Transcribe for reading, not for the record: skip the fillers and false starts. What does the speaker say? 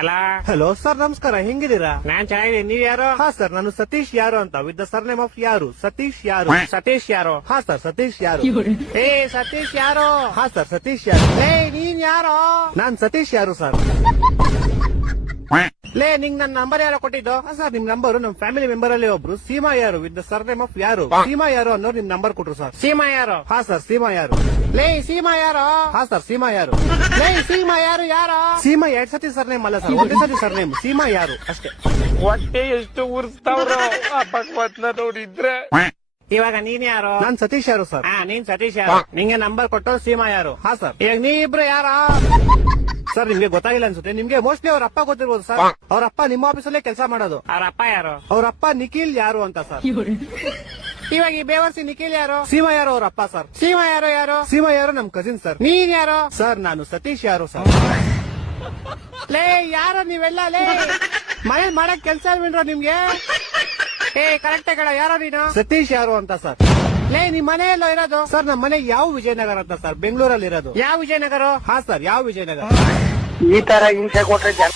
ಅಲ್ಲ hello sir, ನಮಸ್ಕಾರ. ಹೆಂಗಿದ್ದೀರಾ? ನಾನ್ ಚೆನ್ನಾಗಿದ್ದೀನಿ. ನೀವ್ ಯಾರು? ಹಾ ಸರ್, ನಾನು ಸತೀಶ್ ಯಾರು ಅಂತ, ವಿತ್ ದ ಸರ್ನೇಮ್ ಆಫ್ ಯಾರು. ಸತೀಶ್ ಯಾರು. ಸತೀಶ್ ಯಾರು? ಹಾ ಸರ್, ಸತೀಶ್ ಯಾರು. ಏ ಸತೀಶ್ ಯಾರು? ಹಾ ಸರ್, ಸತೀಶ್ ಯಾರು. ಏ ನೀನ್ ಯಾರು? ನಾನ್ ಸತೀಶ್ ಯಾರು ಸರ್. ಲೇ ನಿಂಗ್ ನನ್ ನಂಬರ್ ಯಾರೋ ಕೊಟ್ಟಿದ್ದು? ಹಾ ಸರ್, ನಿಮ್ ನಂಬರ್ ನಮ್ ಫ್ಯಾಮಿಲಿ ಮೆಂಬರ್ ಅಲ್ಲಿ ಒಬ್ರು ಸೀಮಾ ಯಾರು ವಿತ್ ದ ಸರ್ನೇಮ್ ಆಫ್ ಯಾರು. ಸೀಮಾ ಯಾರು ಅನ್ನೋರು ನಿಮ್ ನಂಬರ್ ಕೊಟ್ರು ಸರ್. ಸೀಮಾ ಯಾರು? ಹಾ ಸರ್, ಸೀಮಾ ಯಾರು. ಲೇ ಸೀಮಾ ಯಾರು? ಹಾ ಸರ್, ಸೀಮಾ ಯಾರು. ಲೇ ಸೀಮಾ ಯಾರು? ಯಾರು? ಸೀಮಾ 2 ಸತಿ ಸರ್ನೇಮ್ ಅಲ್ಲ ಸರ್, ಒಂದೇ ಸತಿ ಸರ್ನೇಮ್. ಸೀಮಾ ಯಾರು ಅಷ್ಟೇ. ಹೊಟ್ಟೆ ಎಷ್ಟು ಉರ್ಸ್ತಾವ್ರು ಆ ಭಗವತ್ನ ನೋಡಿದ್ರೆ. ಇವಾಗ ನೀನ್ ಯಾರು? ನಾನ್ ಸತೀಶ್ ಯಾರು ಸರ್. ಹಾ ನೀನ್ ಸತೀಶ್ ಯಾರು? ನಿಂಗೆ ನಂಬರ್ ಕೊಟ್ಟು ಸೀಮಾ ಯಾರು? ಹಾ ಸರ್. ಈಗ ನೀ ಇಬ್ರು ಯಾರ? ಸರ್, ನಿಮ್ಗೆ ಗೊತ್ತಾಗಿಲ್ಲ ಅನ್ಸುತ್ತೆ. ನಿಮ್ಗೆ ಮೋಸ್ಟ್ಲಿ ಅವ್ರ ಅಪ್ಪ ಗೊತ್ತಿರ್ಬೋದು ಸರ್. ಅವ್ರ ಅಪ್ಪ ನಿಮ್ಮ ಆಫೀಸಲ್ಲೇ ಕೆಲಸ ಮಾಡೋದು. ಅವ್ರ ಅಪ್ಪ ಯಾರು? ಅವ್ರ ಅಪ್ಪ ನಿಖಿಲ್ ಯಾರು ಅಂತ ಸರ್. ಇವಾಗ ಈ ಬೇವರ್ಸಿ ನಿಖಿಲ್ ಯಾರು? ಸೀಮಾ ಯಾರು ಅವ್ರ ಅಪ್ಪ ಸರ್. ಸೀಮಾ ಯಾರು? ಯಾರು? ಸೀಮಾ ಯಾರು ನಮ್ ಕಸಿನ್ ಸರ್. ನೀನ್ ಯಾರು? ಸರ್, ನಾನು ಸತೀಶ್ ಯಾರು ಸರ್. ಲೇ ಯಾರು ನೀವೆಲ್ಲ? ಲೇ ಮನೇಲಿ ಮಾಡಕ್ ಕೆಲ್ಸ ಇಲ್ವೇನ್ರೋ ನಿಮ್ಗೆ? ಏ ಕರೆಕ್ಟ್ ಕಡ ಯಾರೋ ನೀನು? ಸತೀಶ್ ಯಾರು ಅಂತ ಸರ್. ಲೇ ನಿಮ್ ಮನೆ ಎಲ್ಲೋ ಇರೋದು? ಸರ್, ನಮ್ಮ ಮನೆ ಯಾವ ವಿಜಯನಗರ ಅಂತ ಸರ್, ಬೆಂಗಳೂರಲ್ಲಿ ಇರೋದು. ಯಾವ ವಿಜಯನಗರ? ಹಾ ಸರ್, ಯಾವ ವಿಜಯನಗರ. ಈ ತರ ಹಿಂಸೆ ಕೊಟ್ರೆ ಜನ